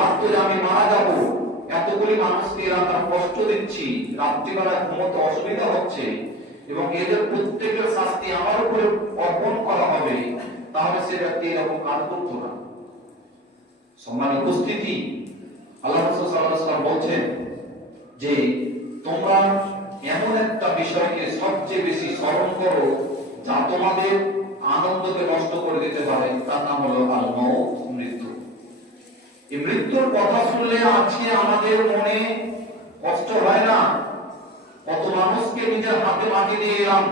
ভাবতো যে আমি মারা যাব। এতগুলি মানুষকে তার কষ্ট দিচ্ছি। অসুবিধা হচ্ছে। এবং এদের প্রত্যেকের শাস্তি আমার উপরে অর্পণ করা হবে। তাহলে সে ব্যক্তি এরকম কাজ করতো না। সম্মান উপস্থিতি, আল্লাহ বলছেন যে, তোমরা এমন একটা বিষয়কে সবচেয়ে বেশি স্মরণ করো যা তোমাদের আনন্দকে নষ্ট করে দিতে পারে তার নাম হলো আল মউত মৃত্যু মৃত্যুর কথা শুনলে আজকে আমাদের মনে কষ্ট হয় না? কত মানুষকে নিজের হাতে মাটি দিয়ে এলাম,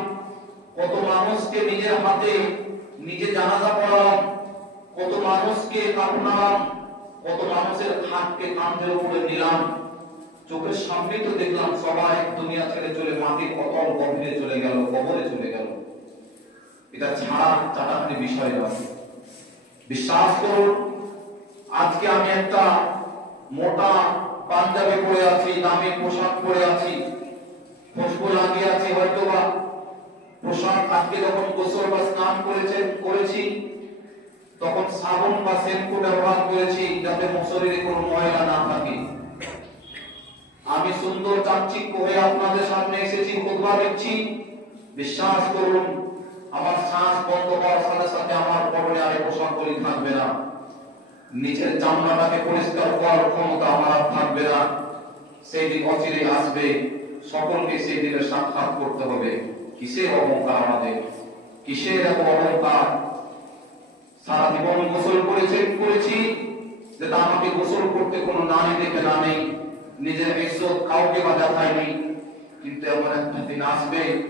কত মানুষকে নিজের হাতে নিজে জানাজা পড়ালাম, কত মানুষকে কাপড়ালাম কত মানুষের হাতকে কাঁধের উপরে নিলাম। চোখের সামনে তো দেখলাম সবাই দুনিয়া ছেড়ে চলে মাটির অতল গভীরে চলে গেল, কবরে চলে গেল। এটা ছাড়া চাটাখানি বিষয় নয়। বিশ্বাস করুন আজকে আমি একটা মোটা পাঞ্জাবি পরে আছি, দামি পোশাক পরে আছি। খুশবু লাগিয়ে আছি হয়তো বা পোশাক আজকে যখন গোসল বা স্নান করেছে করেছি, তখন সাবন বা শ্যাম্পু ব্যবহার করেছি যাতে শরীরে কোনো ময়লা না থাকে। আমি সুন্দর চাকচিক্য হয়ে আপনাদের সামনে এসেছি, খুতবা দিচ্ছি। বিশ্বাস করুন, আমার শ্বাস বন্ধ হওয়ার সাথে সাথে আমার পরনে আর পোশাকগুলি থাকবে না। নিচের চামড়াটাকে পরিষ্কার করার ক্ষমতা আমার আর থাকবে না সেই দিন অচিরে আসবে, সকলকে সেই দিনের সাক্ষাৎ করতে হবে। কিসের অহংকার আমাদের? কিসের এত অহংকার? সারা জীবন গোসল করেছে করেছি যে তা আমাকে গোসল করতে কোনো নামই দেখে না নেই। নিজের ইজ্জত কাউকে বা দেখায়নি। কিন্তু এমন একটা দিন আসবে,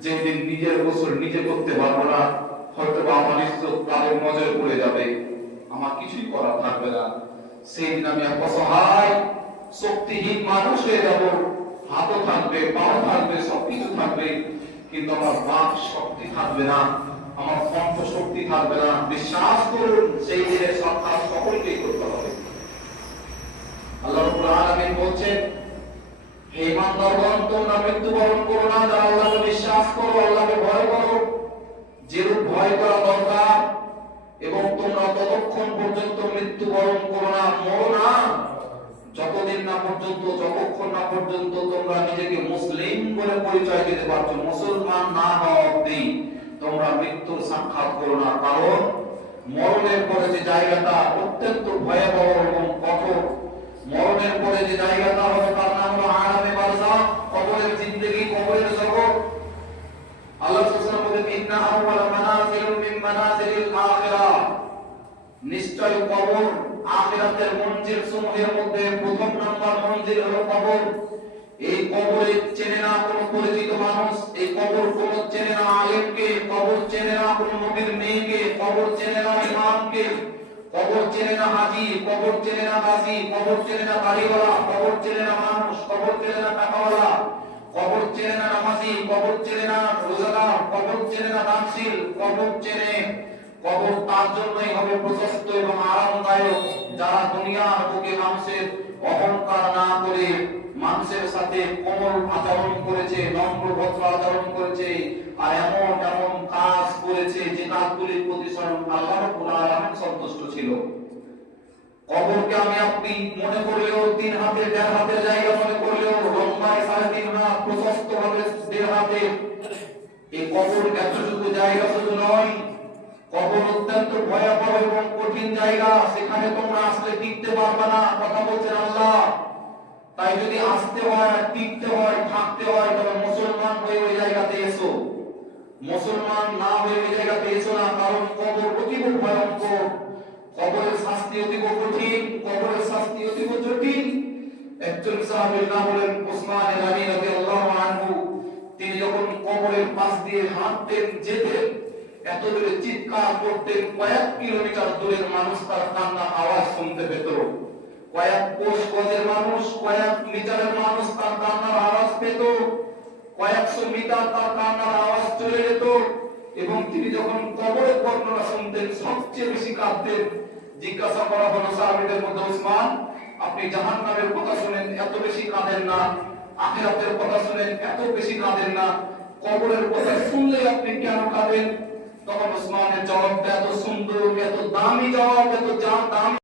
যেদিন নিজের গোসল নিজে করতে পারব না। হয়তো বা আমার ইজ্জত তাদের নজরে পড়ে যাবে। আমার কিছুই করা থাকবে না। সেই দিন আমি অসহায়, শক্তিহীন মানুষ হয়ে যাব। হাতও থাকবে, পাও থাকবে, সবকিছু থাকবে। কিন্তু আমার বাক শক্তি থাকবে না। আমার কণ্ঠ শক্তি থাকবে না। বিশ্বাস করুন, সেই দিনের সরকার সকলকেই করতে হবে। আল্লাহ আলামিন বলছেন, হে ইমানদারগণ তোমরা মৃত্যুবরণ করো না। যারা আল্লাহকে বিশ্বাস করো, আল্লাহকে ভয় করো। যেরূপ ভয় করা দরকার এবং তোমরা ততক্ষণ পর্যন্ত মৃত্যুবরণ করো না, মরো না। যতদিন না পর্যন্ত, যতক্ষণ না পর্যন্ত তোমরা নিজেকে মুসলিম বলে পরিচয় দিতে পারছ, মুসলমান না হওয়া অব্দি তোমরা মৃত্যুর সাক্ষাৎ করো না। কারণ মরণের পরে যে জায়গাটা অত্যন্ত ভয়াবহ এবং কঠোর, মরণের পরে যে জায়গাটা হবে তার নাম হলো আরামে বারজা কবরের জিন্দেগি কবরের জগৎ আল্লাহ সুবহানাহু ওয়া তাআলা ইন্না আউওয়ালা মানাজিল মিন মানাজিলিল আখিরাহ নিশ্চয় কবর আখিরাতের মঞ্জিল সমূহের মধ্যে প্রথম নাম্বার মঞ্জিল হলো কবর এই কবরে চেনে না কোনো পরিচিত মানুষ এই কবর কোন চেনে না আলেমকে কবর চেনে না কোনো নবীর মেয়েকে কবর চেনে না ইমামকে কবর চেনে না হাজি কবর চেনে না গাজী কবর চেনে না বাড়িওয়ালা কবর চেনে না মানুষ কবর চেনে না টাকাওয়ালা কবর চেনে না নামাজি কবর চেনে না রোজাদার কবর চেনে না দানশীল কবর চেনে কবর তার জন্যই হবে প্রশস্ত এবং আরামদায়ক। যারা দুনিয়ার বুকে মানুষের অহংকার না করে মানুষের সাথে কোমল আচরণ করেছে, নম্র ভদ্র আচরণ করেছে, আর এমন এমন কাজ করেছে যে কাজগুলির প্রতি আল্লাহ রাব্বুল সন্তুষ্ট ছিল। কবরকে আমি আপনি মনে করলেও, তিন হাতে, দেড় হাতের জায়গা মনে করলেও, লম্বায় সাড়ে তিন হাত প্রশস্ত ভাবে দেড় হাতে। এই কবর এতটুকু জায়গা শুধু নয় কবর অত্যন্ত ভয়াবহ এবং কঠিন জায়গা। সেখানে তোমরা আসলে টিকতে পারবে না, কথা বলছেন আল্লাহ। তাই যদি আসতে হয়, টিকতে হয়, থাকতে হয়, তবে মুসলমান হয়ে ওই জায়গাতে এসো। মুসলমান না হয়ে ওই জায়গাতে এসো না, কারণ কবর অতীব ভয়ঙ্কর। কবরের শাস্তি অতীব কঠিন, কবরের শাস্তি অতীব জটিল। একজন সাহাবীর নাম হলেন ওসমান গনি রাদিয়াল্লাহু আনহু। তিনি যখন কবরের পাশ দিয়ে হাঁটতেন, যেতেন এত দূরে চিৎকার করতেন কয়েক কিলোমিটার দূরের মানুষ তার কান্নার আওয়াজ শুনতে পেত। কয়েক কোষ গজের মানুষ, কয়েক মিটারের মানুষ তার কান্নার আওয়াজ পেত। কয়েকশো মিটার তার কান্নার আওয়াজ চলে যেত এবং তিনি যখন কবরের বর্ণনা শুনতেন, সবচেয়ে বেশি কাঁদতেন, জিজ্ঞাসা করা হলো সাহাবীদের মধ্যে ওসমান আপনি জাহান্নামের কথা শুনেন, এত বেশি কাঁদেন না। আখিরাতের কথা শুনেন, এত বেশি কাঁদেন না। কবরের কথা শুনলে আপনি কেন কাঁদেন? তখন ওসমানের জবাবটা এত সুন্দর এত দামি জবাব এত দামি